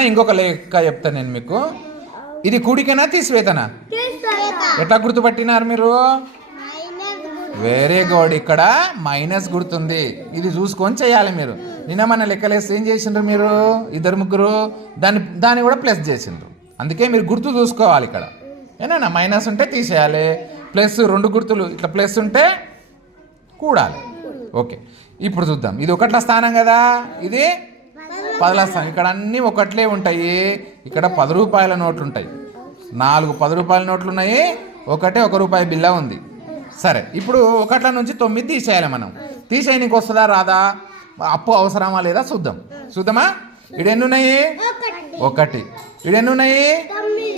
నాన్న ఇంకొక లెక్క చెప్తాను నేను మీకు. ఇది కూడికనా తీసివేతనా? ఎట్లా గుర్తుపట్టినారు మీరు? Very good. ఇక్కడ మైనస్ గుర్తుంది. ఇది చూసుకొని చేయాలి మీరు. నిన్న మన లెక్కలేసి ఏం చేసిండ్రు మీరు? ఇద్దరు ముగ్గురు దాన్ని కూడా ప్లస్ చేసిండ్రు. అందుకే మీరు గుర్తు చూసుకోవాలి ఇక్కడ. ఏనా మైనస్ ఉంటే తీసేయాలి, ప్లస్ రెండు గుర్తులు ఇట్లా ప్లస్ ఉంటే కూడాలి. ఓకే, ఇప్పుడు చూద్దాం. ఇది ఒకట్ల స్థానం కదా, ఇది 10ల స్థానం. ఇక్కడ అన్నీ ఒకట్లే ఉంటాయి. ఇక్కడ 10 రూపాయల నోట్లు ఉంటాయి. 4 10 రూపాయల నోట్లు ఉన్నాయి, ఒకటే 1 రూపాయి బిల్ల ఉంది. సరే, ఇప్పుడు ఒకట్ల నుంచి 9 తీసేయాలి మనం. తీసేయనికి వస్తుందా రాదా? అప్పు అవసరమా లేదా చూద్దామా? ఇడెన్ని ఉన్నాయి? 1. ఇడెన్ని ఉన్నాయి?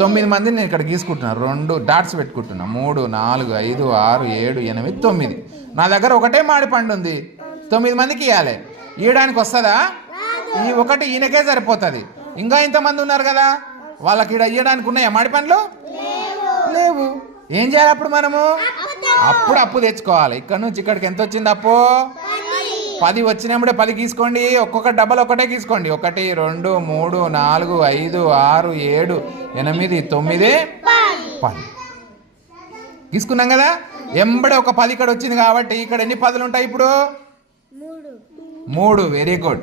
9 మందిని నేను ఇక్కడ గీసుకుంటున్నాను. 2 డాట్స్ పెట్టుకుంటున్నా. 3 4 5 6 7 8 9. నా దగ్గర ఒకటే మాడి పండు ఉంది. 9 మందికి ఇవ్వాలి. ఇవ్వడానికి వస్తుందా? ఈ ఒకటి ఈయనకే సరిపోతుంది. ఇంకా ఇంతమంది ఉన్నారు కదా, వాళ్ళకి ఇక్కడ ఇవ్వడానికి ఉన్నాయా మాడి పండ్లు? లేవు. ఏం చేయాలి అప్పుడు మనము? అప్పు తెచ్చుకోవాలి. ఇక్కడ నుంచి ఇక్కడికి ఎంత వచ్చింది అప్పు? 10 వచ్చినప్పుడే 10 గీసుకోండి. ఒక్కొక్క డబ్బలు ఒకటే గీసుకోండి. 1 2 3 4 5 6 7 8 9 10 గీసుకున్నాం కదా. ఎంబడే ఒక 10 ఇక్కడ వచ్చింది కాబట్టి ఇక్కడ ఎన్ని 10లు ఉంటాయి ఇప్పుడు? 3. Very good.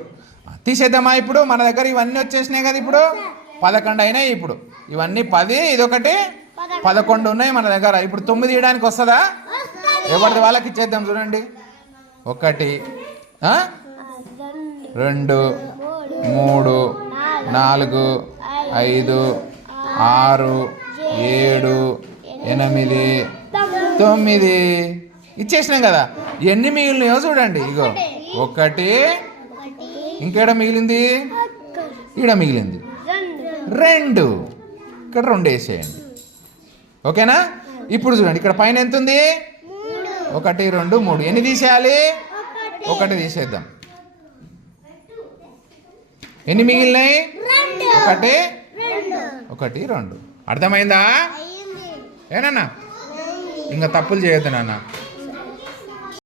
తీసేద్దామా ఇప్పుడు? మన దగ్గర ఇవన్నీ వచ్చేసినాయి కదా. ఇప్పుడు 11 అయినాయి. ఇప్పుడు ఇవన్నీ 10, ఇదొకటి 11 ఉన్నాయి మన దగ్గర. ఇప్పుడు 9 ఇవ్వడానికి వస్తుందా? ఎవరిది వాళ్ళకి ఇచ్చేద్దాం. చూడండి, 1 2 3 4 5 6 7 8 9 ఇచ్చేసినాం కదా. ఎన్ని మిగిలినాయో చూడండి. ఇగో 1, ఇంకేడ మిగిలింది? ఈడ మిగిలింది 2. ఇక్కడ 2 వేసేయండి. ఓకేనా? ఇప్పుడు చూడండి, ఇక్కడ పైన ఎంత ఉంది? 1 2 3. ఎన్ని తీసేయాలి? 1 తీసేద్దాం. ఎన్ని మిగిలినాయి? 1 2. అర్థమైందా? ఏనన్నా ఇంకా తప్పులు చేయొద్దు నాన్న.